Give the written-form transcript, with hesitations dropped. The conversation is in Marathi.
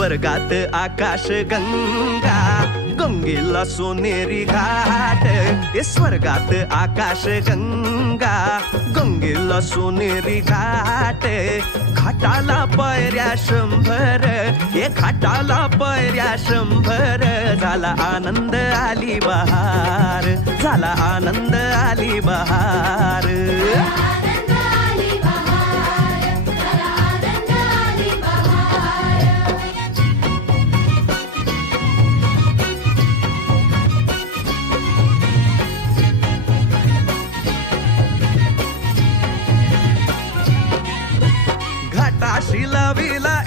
स्वर्गात आकाश गंगा, गंगेला सोनेरी घाट. स्वर्गात आकाश गंगा, गंगेला सोनेरी घाट. घाटाला पायऱ्या 100, घाटाला पायऱ्या 100. झाला आनंद आली बहार, झाला आनंद आली बहार. घाटाशी लाविला